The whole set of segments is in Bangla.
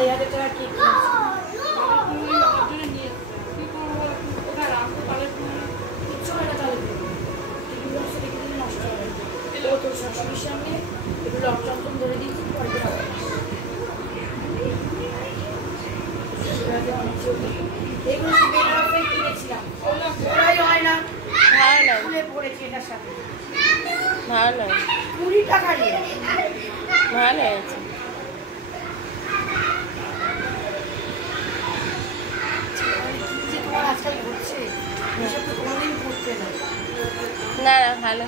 2,500 টাকা কেক কিচ্ছু হয় না তাহলে নষ্ট হবে ও তোর শাশুড়ির সামনে একটু লকচন্দন ধরে দিয়েছি পরে হবে এগুলো বেনারসে কিনেছিলাম ওরাই হয় না ভালো পড়েছি এটার সাথে ভালো 20 টাকা নিয়ে ভালো আছে তোমার আজকাল ঘটছে এসব তো কোনোদিন ঘটছে না না না ভালো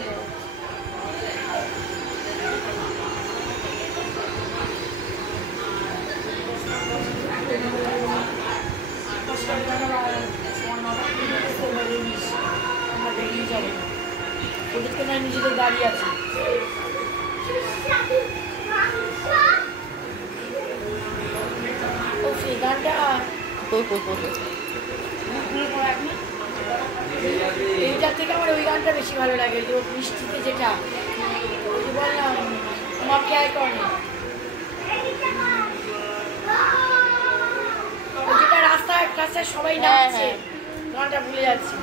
ওদের তো না নিজেদের গাড়ি আছে ও সেই গানটা এইটার থেকে আমার ওই গানটা বেশি ভালো লাগে যে বৃষ্টিতে যেটা ওই যে বললাম আমাকে আয় করে যেটা রাস্তায় রাস্তায় সবাই নাচছে গানটা ভুলে যাচ্ছি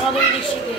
মাধুরী দীক্ষিতের